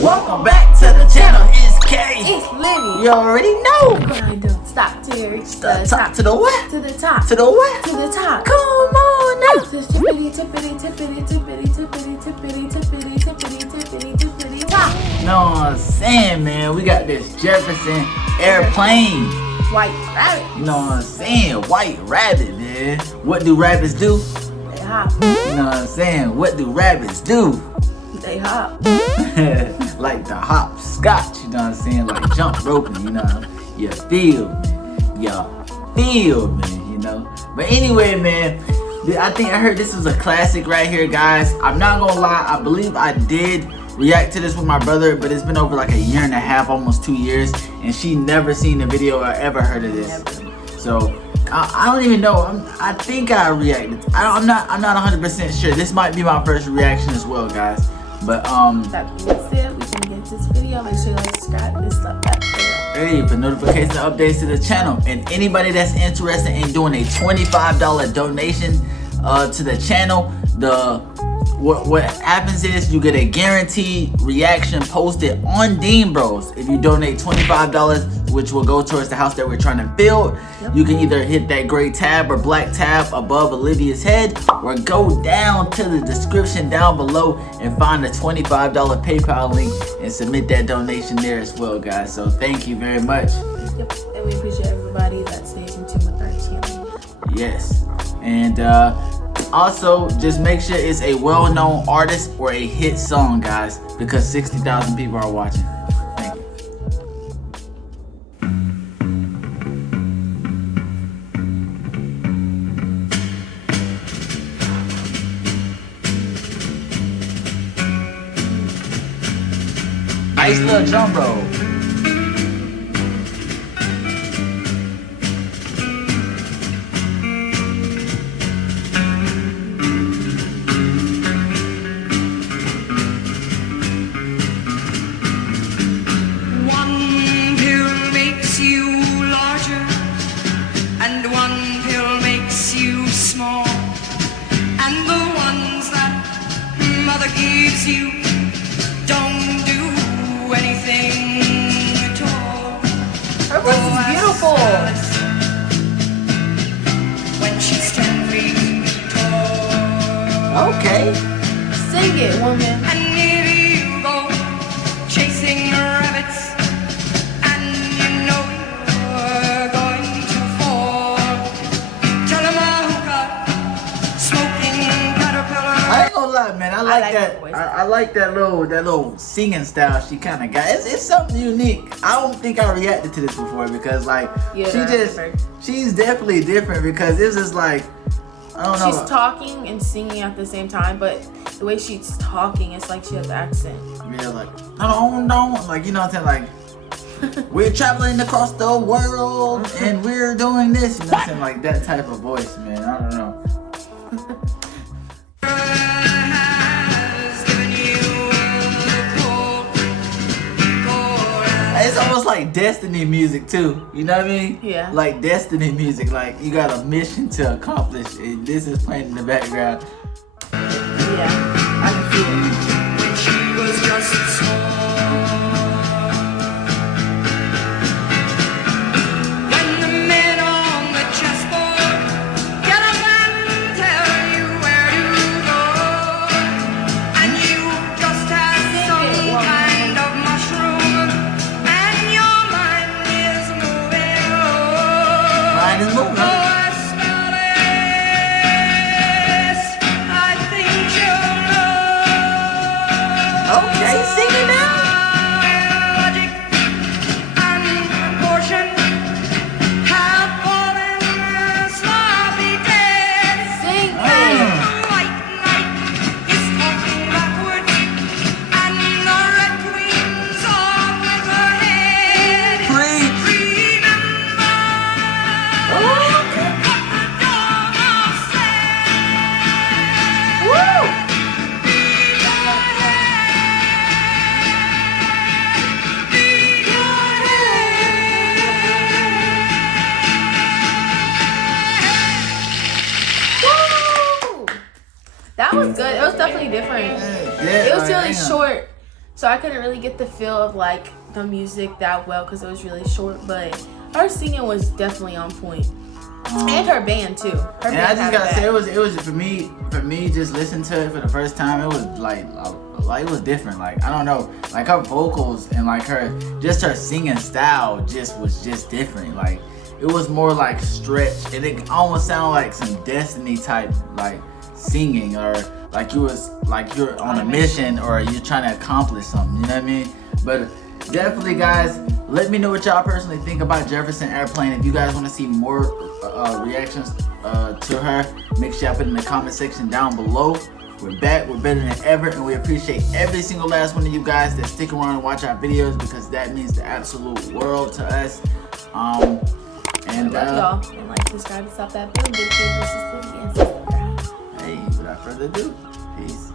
Welcome back to the channel. It's Kae. It's Livy. You already know. Grind up. Stop, Terry. Top to the what? To the top. To the what? To the top. Come on now. Tippity, tippity, tippity, tippity, tippity, tippity, tippity, tippity, tippity, tippity, top. Know what I'm saying, man? We got this Jefferson airplane. White rabbit. You know what I'm saying? White rabbit, man. What do rabbits do? They hop. You know what I'm saying? What do rabbits do? They hop. Like the hopscotch, you know what I'm saying? Like jump roping, you know? You feel me? Y'all feel me, you know? But anyway, man, I think I heard this was a classic right here, guys. I'm not gonna lie, I believe I did react to this with my brother, but it's been over like a year and a half, almost 2 years, and she never seen the video or ever heard of this. So I don't even know. I think I reacted. I'm not 100% sure. This might be my first reaction as well, guys. But That being said, we can get this video. Make sure you like, subscribe, this stuff back there. hey, for notification updates to the channel, and anybody that's interested in doing a $25 donation to the channel, what happens is you get a guaranteed reaction posted on Dean Bros. If you donate $25, which will go towards the house that we're trying to build, you can either hit that gray tab or black tab above Olivia's head, or go down to the description down below and find the $25 PayPal link and submit that donation there as well, guys. So thank you very much. Yep. And we appreciate everybody that stays in tune with our channel. Yes. And also, just make sure it's a well-known artist or a hit song, guys, because 60,000 people are watching. Thank you. Nice little drum roll. Gives you, don't do anything at all. Her voice is beautiful. When she's 10 feet tall. Okay. Sing it, woman. And here you go, chasing rabbits, and you know you're going to fall. Tell 'em I've got smoking caterpillar. I ain't gonna lie, man. I like like that. her voice. I like that little singing style she kind of got. It's something unique. I don't think I reacted to this before because like she's definitely different because it's just like I don't know. She's talking and singing at the same time, but the way she's talking, it's like she has accent. Yeah, like don't like, you know what I'm saying, like we're traveling across the world and we're doing this, you know what I'm saying, like that type of voice, man. I don't know. It's almost like Destiny music too, you know what I mean? Yeah. Like Destiny music, like you got a mission to accomplish and this is playing in the background. Yeah, I can feel it. When she was just small. When the men on the chessboard get up and tell you where to go, and you just have some kind of mushroom, and your mind is moving on. Mine is moving. Okay, sing it now. Logic and proportion have fallen sloppy dead. Sing And it. the white knight is talking backwards, and the red queen's off with her head. Preach. Remember what the dog said. Woo! That was good. It was definitely different. Yeah, It was like, really damn. short. so I couldn't really get the feel of like the music that well because it was really short. But her singing was definitely on point, and her band too. Her And band I just had gotta it say, back. it was for me just listening to it for the first time. It was like it was different. Like I don't know, like her vocals and like her singing style was just different. Like it was more like stretched, and it almost sounded like some Destiny type like singing, or like you're on a mission or you're trying to accomplish something. You know what I mean? But definitely, guys, let me know what y'all personally think about Jefferson Airplane. If you guys want to see more reactions to her, make sure y'all put it in the comment section down below. We're back, we're better than ever, and we appreciate every single last one of you guys that stick around and watch our videos, because that means the absolute world to us. And love y'all, and like, subscribe, and stop that bell, get versus Livy and subscribe. Hey, without further ado, peace.